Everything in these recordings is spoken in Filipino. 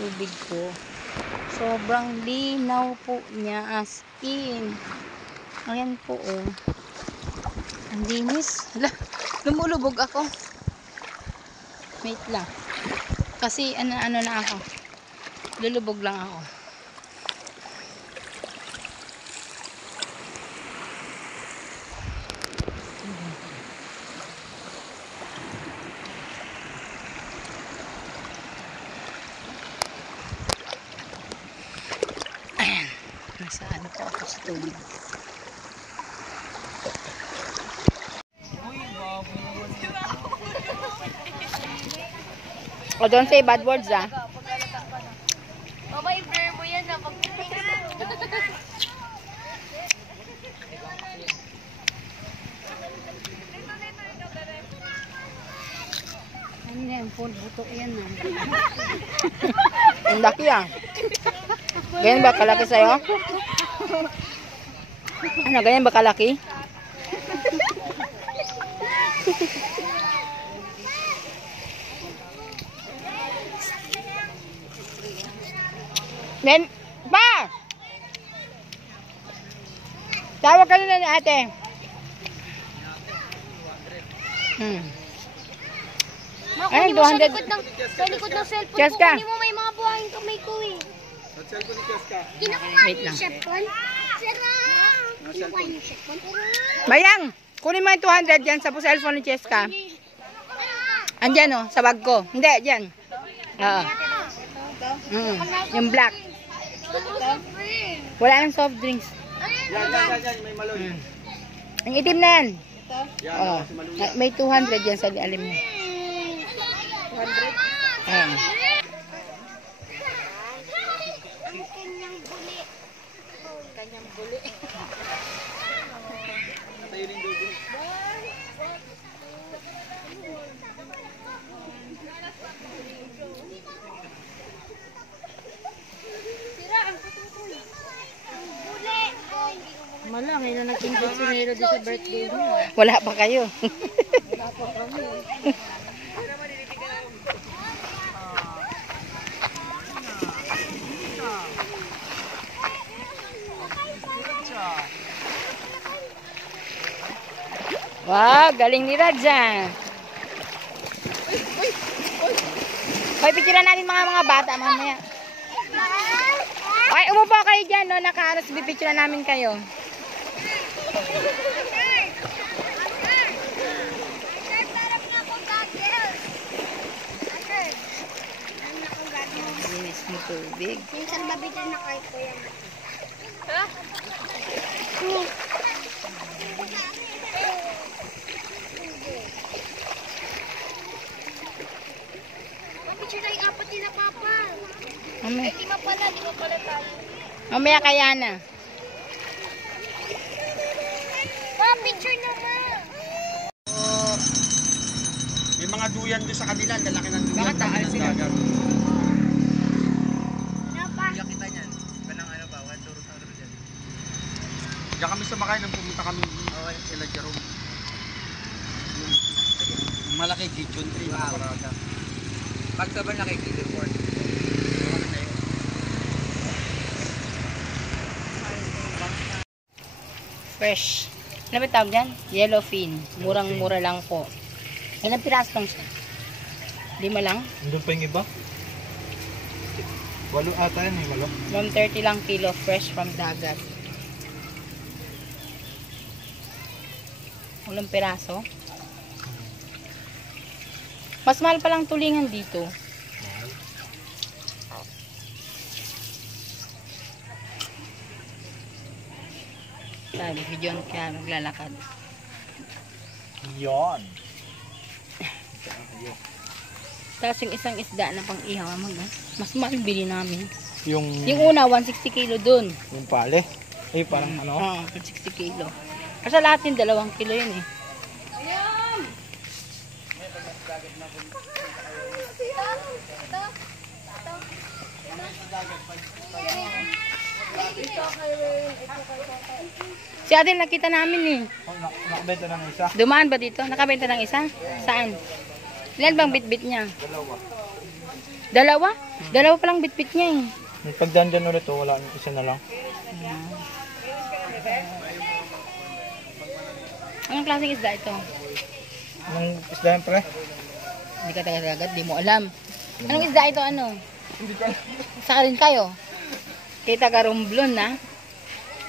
tubig ko. Sobrang linaw po niya, as in. Ayan po, oh. Ang linis. Lumulubog ako. Wait lang. Kasi ano na ako. Lulubog lang ako. Ayan. Nasa ano po ako sa tubig. Oh, don't say bad words, ah. Baba, i-blur mo yan na. Ano na yung phone? Buto yan, ah. Ang laki, ah. Ganyan ba kalaki sa'yo? Ano, ganyan ba kalaki? Then, pa! Tawag ka na ni ate. Ay, 200. Sa likod ng cellphone ko. Cheska. Kunin mo, may mga buhangin kamay ko eh. Sa cellphone ni Cheska. Kinukuha Wait niyo lang. yung cellphone? Sarap! Kinukuha niyo yung cellphone? Mayang, kunin mo yung 200 dyan sa cellphone ni Cheska. Andyan, oh, sa bag ko. Hindi, dyan. Oo. Yung black. Wala nang soft drinks. Yan, may maloy. Ang itim na yan. Yan, Oh, si Maluya. may 200 yan sa alim mo. 200? Ayan. Kanyang buli. Kanyang buli. Tayo rin dugo. Sira, ang patutoy. Ang buli. Mala, ngayon na naging sinero din sa birthday mo. Wala pa kayo. Wala pa kami. Wow, galing ni Raja. Hoy, picturean natin mga bata mamaya. Ay, umupo kayo dyan, no? Nakaaras, bipicturean namin kayo. Linis mo tubig. Minsan babitin na kahit ko yan. Ha? Picture na yung apat ni na Papa. Mamaya, Di mo pala tayo. mamaya kaya na. Pa, picture naman. May mga duyan doon sa kanila. Lalaki ng duyan. Bakit tayo sila? Napa? Kita niyan. Iba ng ano ba? One tour dyan. Diyan kami sumakay nang pumunta kami sila Jerome. Yung malaki kitchen tree. Pag saban laki kitchen port. Fresh. Ano ba tawag dyan? Yellowfin. Murang-mura lang po. Ilang piraso lang siya? 5 lang? Doon pa yung iba? 8 ata yan eh. 130 lang kilo fresh from dagat. Walang piraso. Mas mahal pa lang tulingan dito. Sabi, video kaya maglalakad. Yon. Tapos yung isang isda na pang ihaw, mas mahal bili namin. Yung Yung una, 160 kilo dun. pale. Eh parang ano? Oo, 160 kilo. Kasi lahat yung 2 kilo yun eh. Si Adel nakita namin eh. Nakabenta ng isa. Dumaan ba dito? Nakabenta ng isa? Saan? Ilan bang bit-bit niya? 2. Dalawa? Dalawa palang bitbit niya eh. Pag dyan ulit to, wala. Isa na lang. Anong klaseng isda ito? Anong isda yan, pre? Hindi ka taga-dagat, di mo alam. Anong isda ito, ano? Hindi ko alam. Saka rin kayo? Kita ka Romblon, ha?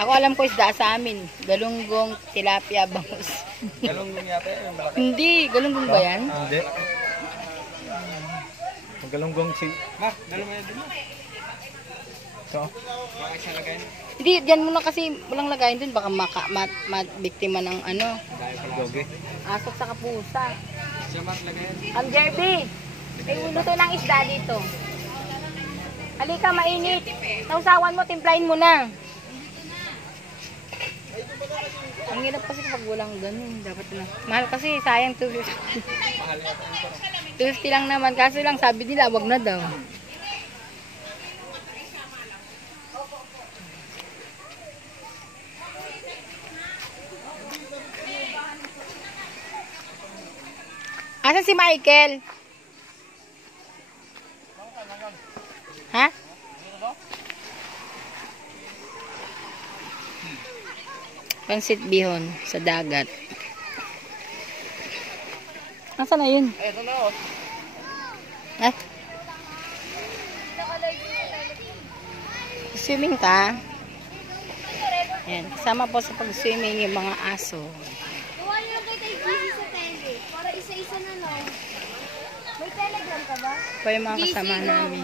Ako alam ko isda sa amin. Galunggong, tilapia, bangus. Galunggong yata yung malaki. Hindi, galunggong ba yan? Hindi. Galunggong si... Ma, dalo mo yan din mo. So? Baka siya lagayin. Hindi, dyan muna kasi walang lagayin dun. Baka biktima ng ano. Gogi. Asok sa kapusa. Siya mas lagayin. Ang Jerby, may luto ng isda dito. Halika, mainit. Sausawan mo, timplahin mo na. Ang hirap kasi kapag walang ganun. Dapat na. Mahal kasi, sayang 250. 250 lang naman. Kaso lang sabi nila, wag na daw. Asan si Michael? Ha? Pansit bihon sa dagat. Nasaan na yun? Ito na oh. Eh? Swimming ka? Yan. Kasama po sa pag-swimming yung mga aso. Kuha niyo kay Gigi sa tele. Para isa-isa na lang. May telegram ka ba? Pa yung mga kasama namin.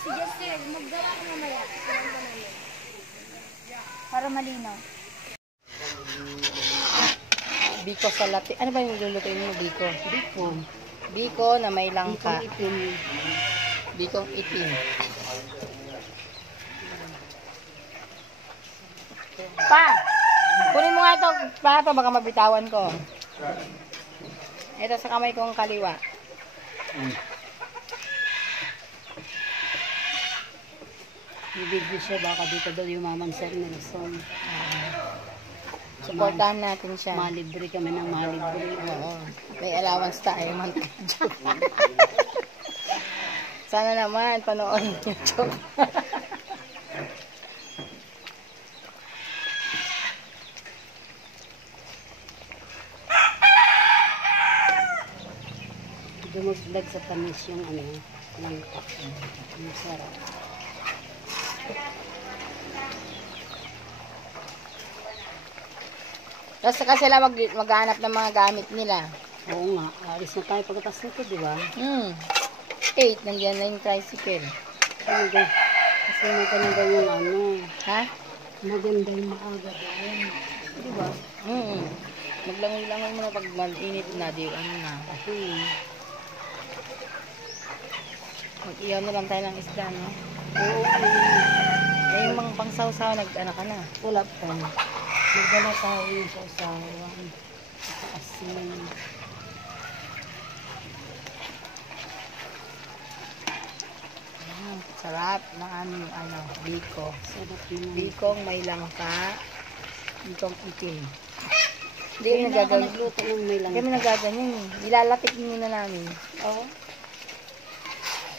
Si Justin, maggawa ko mamaya. Para malinaw. Biko sa lati. Ano ba yung lulutuin mo, Biko? Biko. Biko na may langka. Itim. Bikong itim. Pa! Kunin mo nga ito. Plato, baka mabitawan ko. Ito sa kamay kong kaliwa. Bibigyo siya, baka dito daw yung mamang Sir Nelson. Supportahan natin siya. Malibre kami ng malibre. Oo. May allowance tayo man. Sana naman, panoorin niyo ito. Dumagdag sa tamis yung ano, langka. Ang sarap. Tapos kasi sila maghanap ng mga gamit nila. Oo nga, alis na tayo pagkatas nito, di ba? 8, nandiyan na yung tricycle. Kasi maganda yung ano, Ha? maganda yung maaga doon. Di ba? Maglangoy-langoy mo na pag malinit na, di ano na. Mag-iyaw na lang tayo ng isda, no? Oo, Eh, yung mga pang-saw-saw, nag-ano ka na. wala pa. Magdala tayo yung sa usawan. Sa asin. Sarap ng aming, ano, biko. Sarap naman. Bikong may langka, bikong itim. Hindi Kaya kami na ako nagagawin. nagluto ng may Hindi lang. kami nagaganyan eh. Ilalatik muna namin. Oo.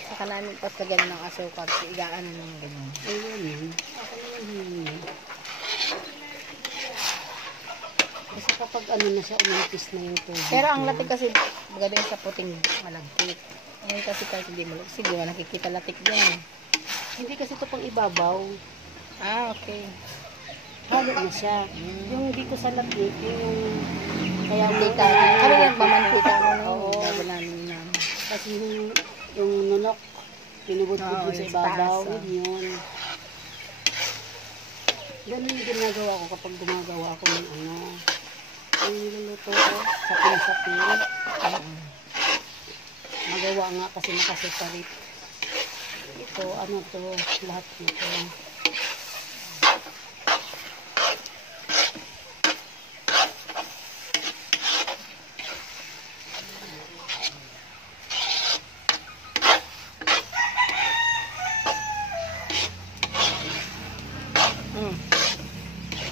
Saka namin paslagyan ng asukal. Igaan ng ganyan. Ayun yun. Ako naman yun. Kasi kapag ano na siya, umantis na yung tubig. Pero ang latik kasi magaling sa puting malagkit. Ngayon kasi kahit hindi malagkit, siguro nakikita latik dyan eh. Hindi kasi ito pang ibabaw. Ah, okay. Halo na siya. Yung dito sa latik, yung kaya Mantika. Kami nagmamantika mo no? Oo. Bago namin namin. Kasi yung nunok, pinubod-bud Oo, dun sa yung ibabaw. taas, Yun. Ganun yung ginagawa ko kapag gumagawa ako ng ano. Yung niluluto ko, sapin-sapin. Magawa nga kasi nakaseparate. Ito, ano to, lahat nito.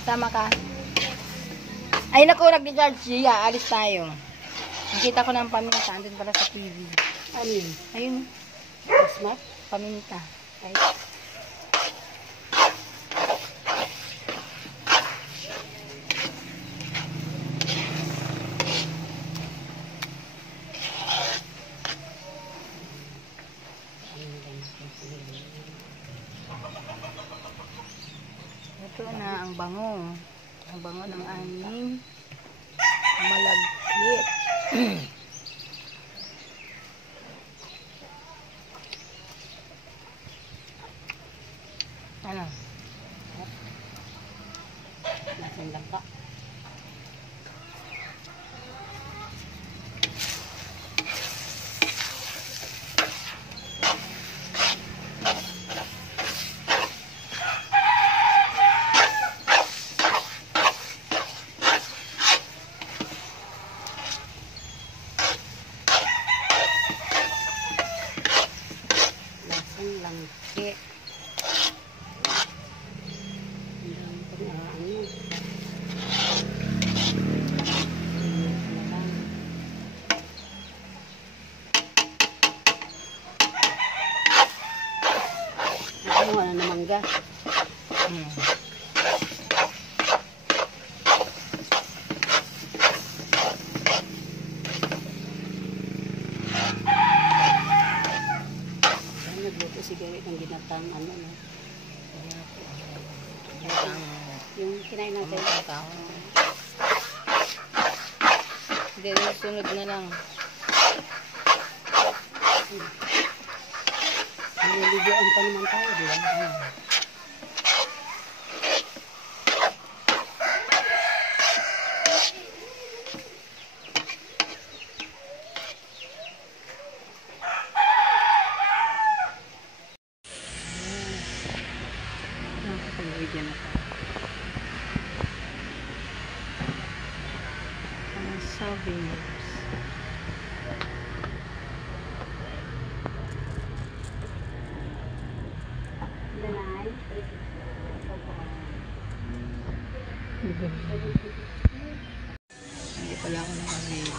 Sama ka. Ay naku, nag-recharge siya. Alis tayo. Nakita ko ng paminta. Andun pala sa TV. Ano yun? Ayun. Smart? Paminta. Ay. Ito na ang bango. Ang bango ng aming malagkit. Ano? Nasaan langka? Lasang langki. Wala na mangga. Nagluto si Gary ng ginatang ano no. Yung kinain natin. Hindi, sunod na lang. Nililigoan pa naman tayo, di ba? Nakapag-video na tayo. Ang souvenirs. Hindi pala ako naka-ready.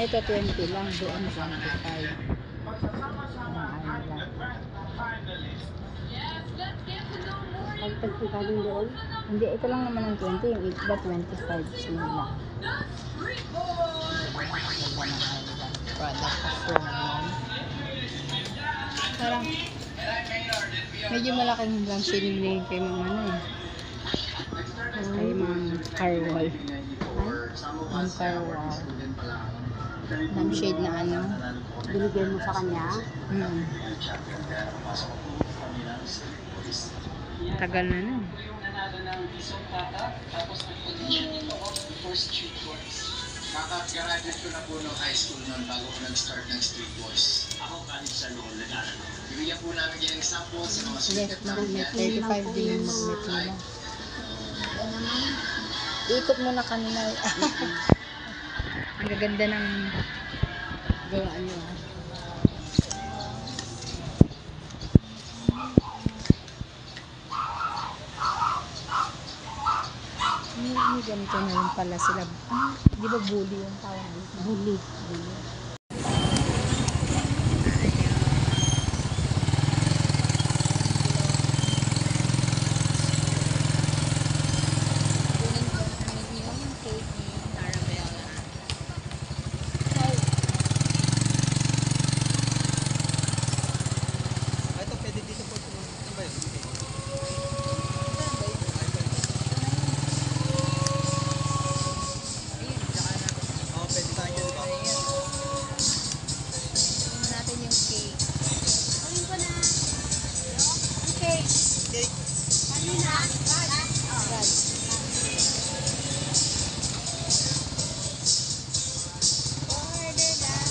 Ito 20 lang, doon 25. Ano lang. Pagtagpunta din doon. Hindi, ito lang naman ang 20. Yung iba 25 sila. Ganda ng island. Product of Roman. Parang medyo malaking lampshade yung binigay kay mga ano eh. Kay mga carwal. Ang carwal. Lampshade na ano. Binigay mo sa kanya. Tagal na nun. Kaka-graduate ko na po ng high school noon bago ko nag-start ng Street Boys. Ako kahit sa noon nag-aaral. Bibigyan po namin yung example sa mga Yes, sumikat na magnet. 35 din yung magnet nila. Ikot muna kanina. Ang gaganda ng gawaan nyo. May ganito na rin pala sila. Di ba bully yung tawag dito? Bully. Ito, pwede dito po tumambay. Oo, pwede tayo dito. natin yung cake. Kunin ko na. Ang cake. Cake. Kanina. Brad. Order that.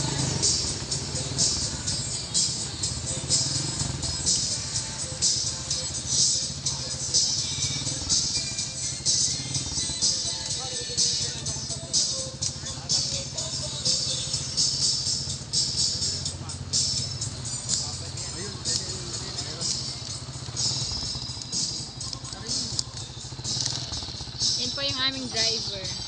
Yan po yung aming driver.